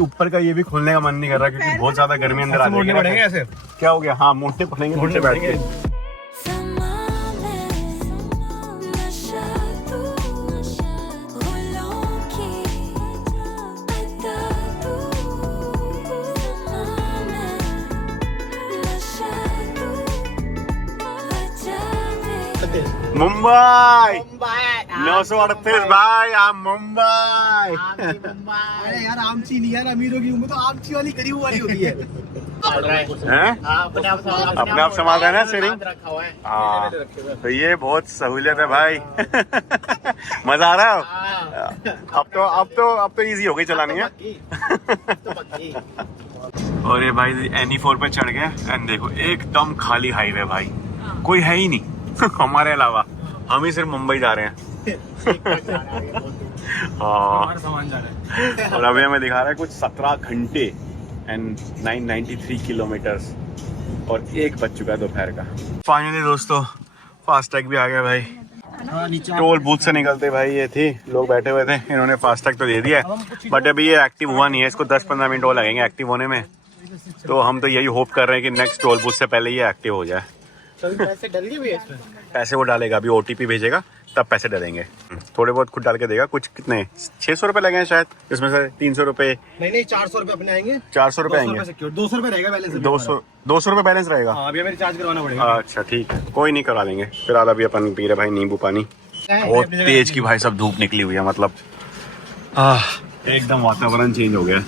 ऊपर का ये भी खोलने का मन नहीं कर रहा क्योंकि बहुत ज्यादा गर्मी अंदर आ जाएगी। ऐसे क्या हो गया? हाँ मोड़ने पड़ेंगे, नीचे बैठ के। समा में नशा तू, गुलों की अदा तू, समा में नशा तू, बजा मुंबई 938 भाई, आप मुंबई। अरे यार आमची नहीं यार, अमीरों की उम्र तो आमची वाली गरीब वाली होती है। हैं? अपने आप संभाल रहे हैं ना शेयरिंग? हाँ, तो ये बहुत सहूलियत है भाई। मजा आ रहा है? अब तो इजी हो गई चलानी है। और ये भाई NE4 पे चढ़ गए एंड देखो एकदम खाली हाईवे भाई, कोई है ही नहीं हमारे अलावा, हम ही सिर्फ मुंबई जा रहे हैं। हाँ, सामान जा रहा है। और अभी हमें दिखा रहा है कुछ 17 घंटे एंड 993 किलोमीटर्स, और 1 बज चुका है दोपहर का। फाइनली दोस्तों फास्टैग भी आ गया भाई। टोल बूथ से निकलते भाई ये थे लोग बैठे हुए थे, इन्होंने फास्टैग तो दे दिया है, बट अभी ये एक्टिव हुआ नहीं है, इसको 10-15 मिनट और लगेंगे एक्टिव होने में। तो हम तो यही होप कर रहे हैं कि नेक्स्ट टोल बूथ से पहले ये एक्टिव हो जाए। पैसे डल गए भैया इसमें? पैसे वो डालेगा, अभी OTP भेजेगा तब पैसे डलेंगे, थोड़े बहुत खुद डाल के देगा। कुछ कितने 600 रुपए लगे हैं शायद, इसमें से 300 रुपए नहीं 400 रुपए अपने आएंगे। 400 रुपए आएंगे, 200 रुपए रहेगा बैलेंस। 200 रुपए बैलेंस रहेगा। हाँ, अभी हमें रिचार्ज करवाना पड़ेगा। अच्छा ठीक है, कोई नहीं, करा लेंगे। फिलहाल अभी अपन पी रहे भाई नींबू पानी, बहुत तेज की भाई सब धूप निकली हुई है, मतलब एकदम वातावरण चेंज हो गया।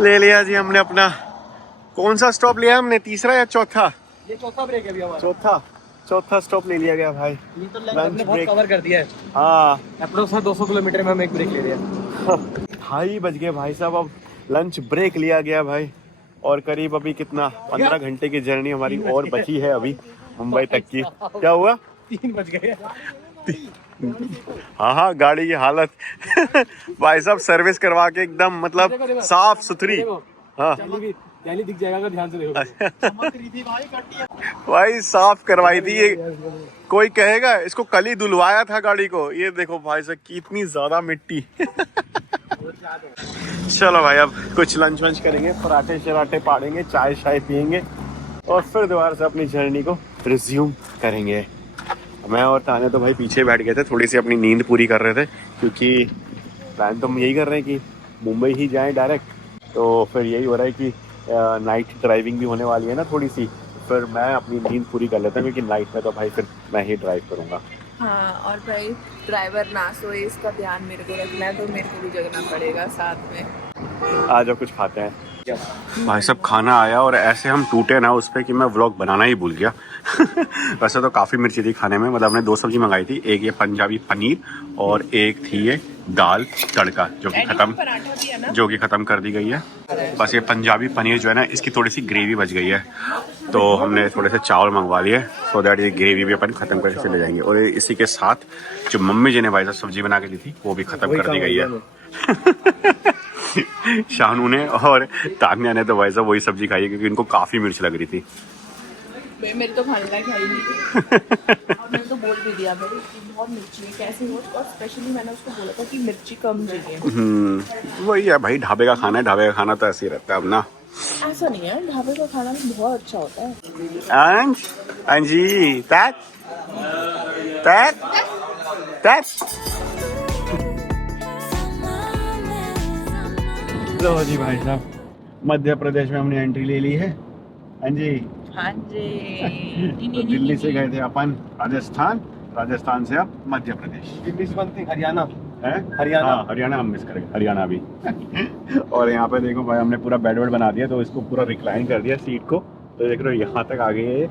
ले लिया जी हमने अपना, कौन सा स्टॉप लिया हमने, तीसरा या चौथा? ये चौथा ब्रेक है अभी हमारा। चौथा स्टॉप ले लिया गया भाई। ये तो हमने बहुत कवर कर दिया है। हाँ, अप्रोक्स 200 किलोमीटर में हम एक ब्रेक ले रहे हैं। 2:30 बज गए भाई साहब, अब लंच ब्रेक लिया गया भाई, और करीब अभी कितना 15 घंटे की जर्नी हमारी और बची है अभी मुंबई तक की। क्या हुआ? 3 बज गए। हाँ, गाड़ी की हालत भाई साहब सर्विस करवा के एकदम मतलब साफ सुथरी। हाँ दिल्ली दिख जाएगा अगर ध्यान से देखो। भाई साफ करवाई थी ये, कोई कहेगा इसको कल ही धुलवाया था गाड़ी को। ये देखो भाई साहब कितनी ज्यादा मिट्टी। चलो भाई अब कुछ लंच वंच करेंगे, पराठे शराठे पाड़ेंगे, चाय शाय पियेंगे, और फिर दोबारा से अपनी जर्नी को रिज्यूम करेंगे। मैं और ताने तो भाई पीछे बैठ गए थे, थोड़ी सी अपनी नींद पूरी कर रहे थे, क्योंकि प्लान तो हम यही कर रहे हैं कि मुंबई ही जाएं डायरेक्ट। तो फिर यही हो रहा है कि नाइट ड्राइविंग भी होने वाली है ना थोड़ी सी, फिर मैं अपनी नींद पूरी कर लेता हूँ, क्योंकि नाइट में तो भाई फिर मैं ही ड्राइव करूँगा। हाँ, और भाई ड्राइवर ना सोए इसका ध्यान मेरे को रखना है, तो मेरे को भी जगना पड़ेगा साथ में। आ जाओ कुछ खाते हैं। भाई सब खाना आया और ऐसे हम टूटे ना उस पर कि मैं व्लॉग बनाना ही भूल गया। वैसे तो काफ़ी मिर्ची थी खाने में, मतलब हमने 2 सब्जी मंगाई थी, एक ये पंजाबी पनीर और एक थी ये दाल तड़का, जो कि ख़त्म कर दी गई है। बस ये पंजाबी पनीर जो है ना, इसकी थोड़ी सी ग्रेवी बच गई है, तो हमने थोड़े से चावल मंगवा लिए, सो दैट ये ग्रेवी भी अपन ख़त्म करके चले जाएंगे। और इसी के साथ जो मम्मी जी ने भाई साहब सब्जी बना के दी थी, वो भी ख़त्म कर दी गई है। शानू ने और तान्या ने तो भाई साहब वही सब्जी खाई है, क्योंकि इनको काफ़ी मिर्च लग रही थी। मेरे तो खाने लायक है ही नहीं। और मैंने तो बोल भी दिया भाई बहुत मिर्ची है, कैसे हो, और स्पेशली मैंने उसको बोला था कि मिर्ची कम चाहिए। वही है भाई, ढाबे का खाना है, ढाबे का खाना तो ऐसे ही रहता है अब ना। ऐसा नहीं है, ढाबे का खाना भी बहुत अच्छा होता है। अंजी तात तात तात। लो जी भाई साहब, मध्य प्रदेश में हमने एंट्री ले ली है। अंजी हाँ जी। तो दिल्ली से गए थे अपन राजस्थान, राजस्थान से अब मध्य प्रदेश, दिल्ली से बनती हरियाणा है। हरियाणा। हाँ, हरियाणा हम मिस करेंगे, हरियाणा भी। और यहाँ पे देखो भाई, हमने पूरा बेड वेड बना दिया, तो इसको पूरा रिक्लाइन कर दिया सीट को, तो देख रहे हो यहाँ तक आ गए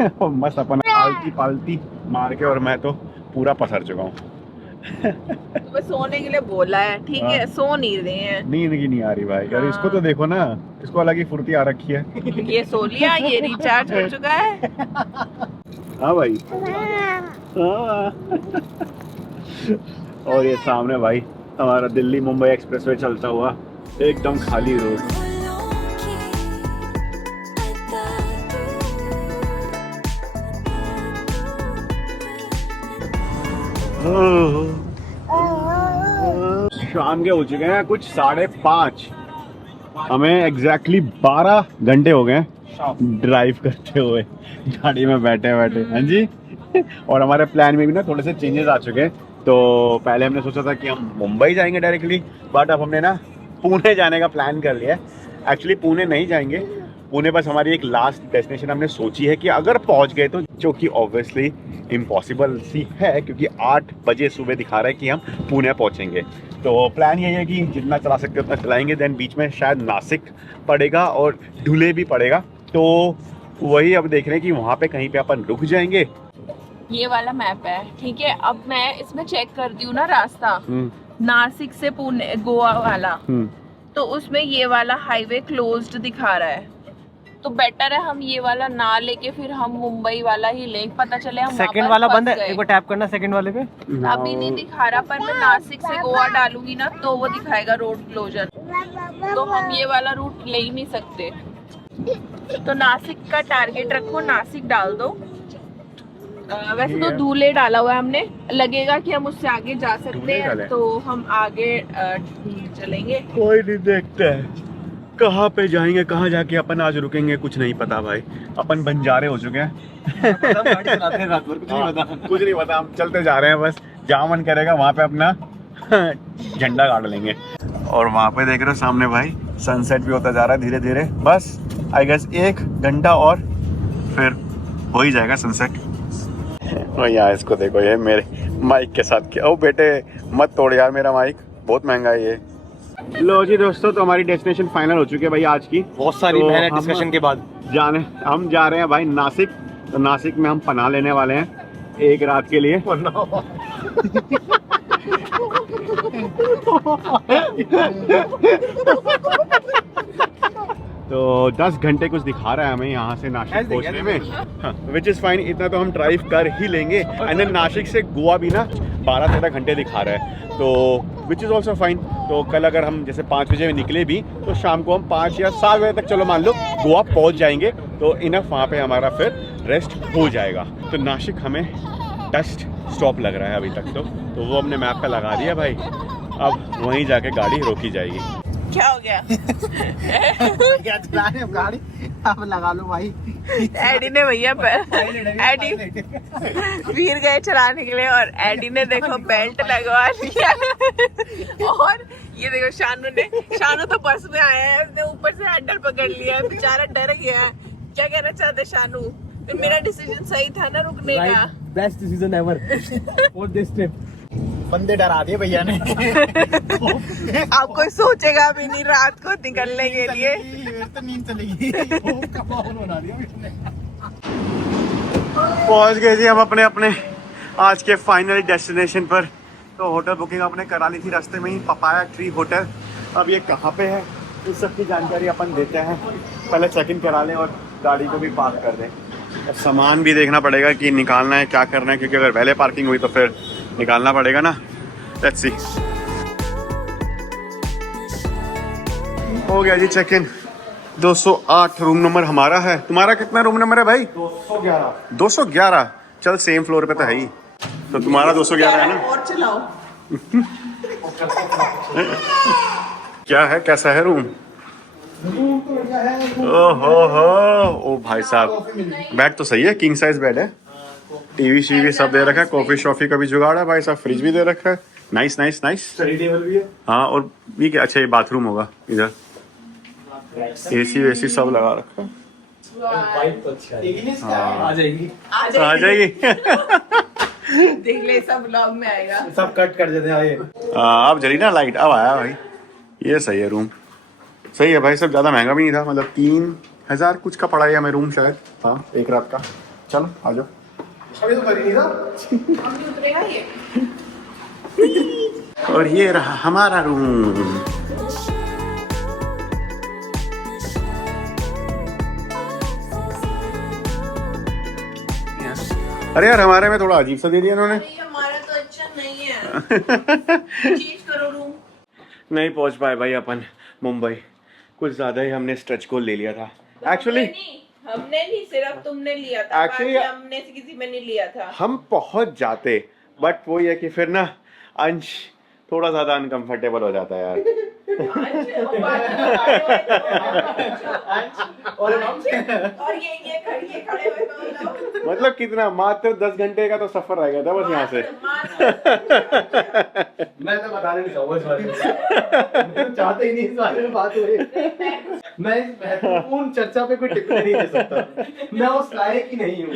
है। और मस्त अपन आलती पालती मार के, और मैं तो पूरा पसर चुका हूँ। तुम्हें सोने के लिए बोला है, ठीक है, सो नहीं रहे हैं। नींद की नहीं आ रही भाई यार, इसको तो देखो ना, इसको अलग ही फुर्ती आ रखी है। ये सो लिया, ये रिचार्ज हो चुका है। हाँ भाई, हाँ। और ये सामने भाई हमारा दिल्ली मुंबई एक्सप्रेसवे चलता हुआ, एकदम खाली रोड। शाम के हो चुके हैं कुछ 5:30, हमें एग्जैक्टली 12 घंटे हो गए ड्राइव करते हुए, गाड़ी में बैठे बैठे। हाँ जी। और हमारे प्लान में भी ना थोड़े से चेंजेस आ चुके हैं। तो पहले हमने सोचा था कि हम मुंबई जाएंगे डायरेक्टली, बट अब हमने ना पुणे जाने का प्लान कर लिया है। एक्चुअली पुणे नहीं जाएंगे, पुणे बस हमारी एक लास्ट डेस्टिनेशन हमने सोची है कि अगर पहुंच गए तो, जो कि ऑब्वियसली इम्पॉसिबल सी है, क्योंकि 8 बजे सुबह दिखा रहा है कि हम पुणे पहुंचेंगे। तो प्लान यही है कि जितना चला सकते उतना चलाएंगे, देन बीच में शायद नासिक पड़ेगा और धुले भी पड़ेगा, तो वही अब देख रहे हैं कि वहाँ पे कहीं पे अपन रुक जाएंगे। ये वाला मैप है, ठीक है। अब मैं इसमें चेक कर दी हूँ ना रास्ता, नासिक से पुणे गोवा वाला, तो उसमें ये वाला हाईवे क्लोज्ड दिखा रहा है, तो बेटर है हम ये वाला ना लेके फिर हम मुंबई वाला ही लें, पता चले हम सेकंड वाला बंद है, एक बार टैप करना सेकंड वाले पे। अभी नहीं दिखा रहा, पर मैं नासिक से गोवा डालूंगी ना तो वो दिखाएगा रोड क्लोजर, तो हम ये वाला रूट ले ही नहीं सकते। तो नासिक का टारगेट रखो, नासिक डाल दो। वैसे तो धूले डाला हुआ है हमने, लगेगा कि हम उससे आगे जा सकते हैं तो हम आगे चलेंगे। कोई नहीं, देखते हैं कहाँ पे जाएंगे, कहाँ जाके अपन आज रुकेंगे, कुछ नहीं पता भाई। अपन बंजारे हो चुके हैं। कुछ नहीं पता, हम चलते जा रहे हैं, बस जहाँ मन करेगा वहाँ पे अपना झंडा गाड़ लेंगे। और वहाँ पे देख रहे हो सामने भाई सनसेट भी होता जा रहा है धीरे धीरे, बस आई गेस 1 घंटा और फिर हो ही जाएगा सनसेट। और यहाँ इसको देखो, ये मेरे माइक के साथ क्या, ओ बेटे मत तोड़ यार मेरा माइक, बहुत महंगा है ये। लो जी दोस्तों, तो हमारी डेस्टिनेशन फाइनल हो चुकी है भाई आज की, बहुत सारी तो मेहनत डिस्कशन के बाद हम जा रहे हैं भाई नासिक। तो नासिक में हम पनाह लेने वाले हैं 1 रात के लिए। तो 10 घंटे कुछ दिखा रहा है हमें यहाँ से नासिक पहुँचने में, विच इज़ फाइन, इतना तो हम ड्राइव कर ही लेंगे। एंड देन नासिक से गोवा भी ना 12-13 घंटे दिखा रहा है, तो विच इज़ ऑल्सो फाइन। तो कल अगर हम जैसे 5 बजे निकले भी, तो शाम को हम 5 या 7 बजे तक चलो मान लो गोवा पहुँच जाएंगे, तो इनफ वहाँ पे हमारा फिर रेस्ट हो जाएगा। तो नासिक हमें टेस्ट स्टॉप लग रहा है अभी तक, तो वो हमने मैप पे लगा दिया भाई, अब वहीं जाके गाड़ी रोकी जाएगी। क्या हो गया? क्या चला रहे हो गाड़ी, अब लगा लो भाई। एडी ने भैया एडी वीर गए चलाने के लिए, और एडी ने देखो बेल्ट लगवा लिया। और ये देखो शानू तो बस में आया है, उसने ऊपर से हैंडल पकड़ लिया है, बेचारा डर गया है। क्या कहना चाहते शानू? फिर मेरा डिसीजन सही था ना रुकने का। Best decision ever for this trip. बंदे डरा दिए भैया ने। आप कोई सोचेगा भी नहीं रात को निकलने के लिए। तो नींद चलेगी। बना दिया पहुंच गए जी हम अपने अपने आज के फाइनल डेस्टिनेशन पर। तो होटल बुकिंग आपने करा ली थी रास्ते में ही, पपाया ट्री होटल। अब ये कहाँ पे है इस सब की जानकारी अपन देते हैं। पहले चेक इन करा लें और गाड़ी को भी पार्क कर दें। अब सामान भी देखना पड़ेगा कि निकालना है क्या करना है, क्योंकि अगर पहले पार्किंग हुई तो फिर निकालना पड़ेगा ना। Let's see. हो गया जी चेक इन। 208 रूम नंबर हमारा है। तुम्हारा कितना रूम नंबर है भाई? 211। 211? चल सेम फ्लोर पे तो है ही। तो तुम्हारा 211 है ना? और चलाओ। क्या है, कैसा है रूम? ओहो हो, ओ भाई साहब बेड तो सही है, किंग साइज बेड है। टीवी शीवी सब दे रखा है, कॉफी शॉफी का भी जुगाड़ है भाई साहब, फ्रिज भी दे रखा है। Nice nice nice. Study table भी है। हाँ और ये क्या, अच्छा ये बाथरूम होगा इधर। एसी वेसी सब लगा रखा है। वाइब तो अच्छा है। आ जाएगी आ जाएगी। देख ले सब व्लॉग में आएगा। सब कट कर देते हैं। अब जली ना लाइट, अब आया भाई। ये सही है रूम, सही है भाई साहब, ज़्यादा महंगा भी नहीं था। मतलब 3000 कुछ का पड़ा है हमें रूम शायद। हाँ एक रात का। चलो आ जाओ। अभी तो कर ही नहीं था। हम नहीं उतरेगा ये। और ये रहा हमारा रूम। अरे यार हमारे में थोड़ा अजीब सा दे दिया इन्होंने। हमारा तो अच्छा नहीं है। चेंज करो रूम। नहीं पहुंच पाए भाई अपन मुंबई, कुछ ज्यादा ही हमने स्ट्रेच गोल ले लिया था एक्चुअली। हमने नहीं, सिर्फ तुमने लिया था। Actually, बाकी हमने से किसी में नहीं लिया था। हम पहुंच जाते, बट वो ये कि फिर ना अंश थोड़ा ज्यादा अनकंफर्टेबल हो जाता है यार। और ये खड़े हुए तो मतलब कितना, मात्र 10 घंटे का तो सफर रह गया था बस यहाँ से। मैं तो बताने नहीं चाहूँगा इस बारे में। मैं चाहते ही नहीं इस बारे में बात हो रही। मैं इस महत्वपूर्ण चर्चा पे कोई टिप्पणी नहीं दे सकता। मैं उस लायक ही नहीं हूँ।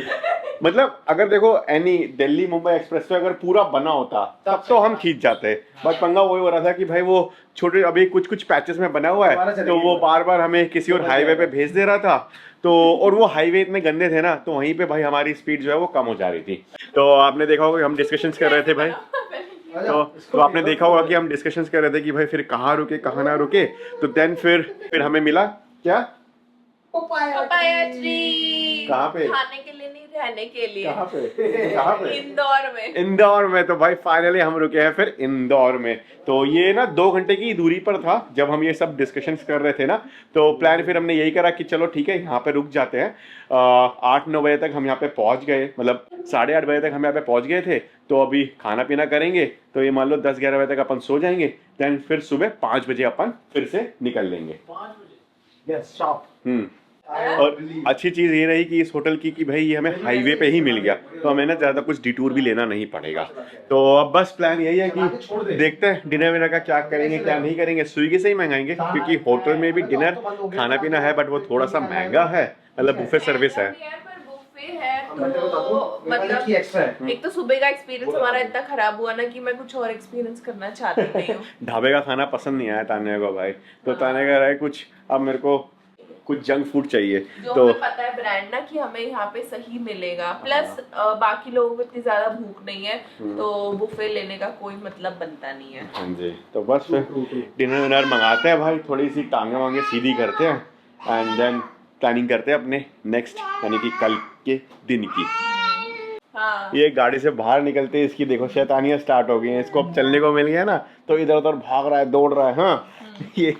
मतलब अगर देखो any Delhi Mumbai express way अगर पूरा बना होता तब तो हम खींच जाते, बट पंगा वही हो रहा था कि भाई वो छोटे अभी कुछ कुछ पैचेस में बना हुआ है, तो वो बार बार हमें किसी और हाईवे पे भेज दे रहा था। तो और वो हाईवे इतने गंदे थे ना, तो वहीं पे भाई हमारी स्पीड जो है वो कम हो जा रही थी। तो आपने देखा होगा कि हम डिस्कशंस कर रहे थे भाई। तो आपने देखा होगा कि हम डिस्कशंस कर रहे थे कि भाई फिर कहाँ रुके कहाँ ना रुके। तो देन फिर हमें मिला क्या, पपाया ट्री। कहाँ पे? खाने के लिए नहीं, रहने के लिए। कहाँ पे? इंदौर में। इंदौर में। तो भाई फाइनली हम रुके हैं फिर इंदौर में। तो ये ना 2 घंटे की दूरी पर था जब हम ये सब डिस्कशंस कर रहे थे ना। तो प्लान फिर हमने यही करा कि चलो ठीक है यहाँ पे रुक जाते हैं। 8-9 बजे तक हम यहाँ पे पहुँच गए, मतलब 8:30 बजे तक हम यहाँ पे पहुँच गए थे। तो अभी खाना पीना करेंगे तो ये मान लो 10-11 बजे तक अपन सो जाएंगे। देन फिर सुबह 5 बजे अपन फिर से निकल लेंगे। और अच्छी चीज ये रही कि इस होटल की कि भाई ये हमें हाईवे पे ही मिल गया, तो हमें ना ज्यादा कुछ डिटूर भी लेना नहीं पड़ेगा। तो अब बस प्लान यही है कि देखते हैं डिनर विनर का क्या करेंगे क्या नहीं करेंगे। स्विगी से ही मंगाएंगे क्योंकि होटल में भी डिनर खाना पीना है, बट वो थोड़ा सा महंगा है, मतलब बुफे सर्विस है। तो मतलब एक तो सुबह का एक्सपीरियंस हमारा इतना खराब हुआ ना कि मैं कुछ और एक्सपीरियंस करना चाहती नहीं हूँ। ढाबे का खाना पसंद नहीं आया तान्या को भाई, तो तान्या कह रहा है कुछ अब मेरे को कुछ जंक फूड चाहिए। जो तो हमें पता है ब्रांड ना कि हमें यहाँ पे सही मिलेगा, प्लस बाकी लोगों को इतनी ज्यादा भूख नहीं है, तो बुफे लेने का कोई मतलब बनता नहीं है। हाँ जी, तो बस डिनर विनर मंगाते हैं भाई, थोड़ी सी टांगे वांगे सीधी करते हैं एंड देन प्लानिंग करते हैं अपने नेक्स्ट यानी कि कल के दिन की। हाँ। ये गाड़ी से बाहर निकलते हैं इसकी देखो शैतानियां स्टार्ट हो गई हैं। इसको अब चलने को मिल गया ना तो इधर उधर भाग रहा है, दौड़ रहा है। हाँ ये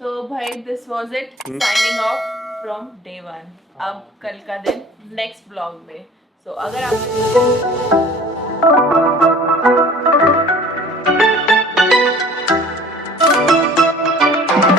So भाई this was it, signing off from day 1। अब कल का दिन नेक्स्ट ब्लॉग में। So अगर आप